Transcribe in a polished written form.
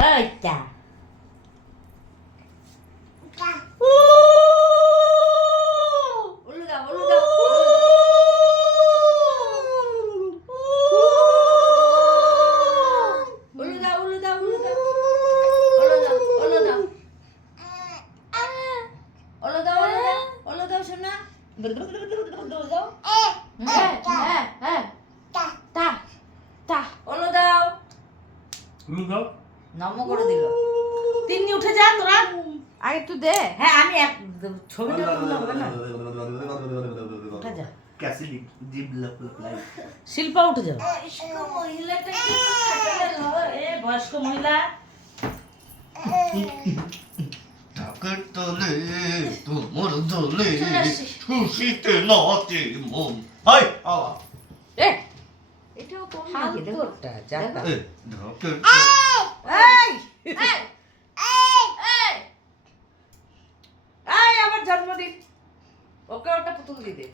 ওইটা উলু দাও উলু দাও উলু দাও উলু দাও উলু দাও উলু দাও উলু দাও ওলো দাও ওলো দাও ওলো দাও শোনা দাও হ্যাঁ তা তা ওলো দাও নম করে দিল তিন্নি উঠে যা তোরা আগে তুই দে হ্যাঁ আমি এক ছবিটা তুললে হবে না উঠে যা कैसे जीभ लप लप लाई শিল্পা উঠে যাও মহিলাটা কি এ বয়স্ক মহিলা ঢাকের তলে তোমার দলে খুশিতে নাচে মন হাই আলা এ এটাও কোন নাকি দেখো যাতা এ ঢাকের এই এই এই এই আমার জন্মদিন ওকে ওটা পুতুল দি দে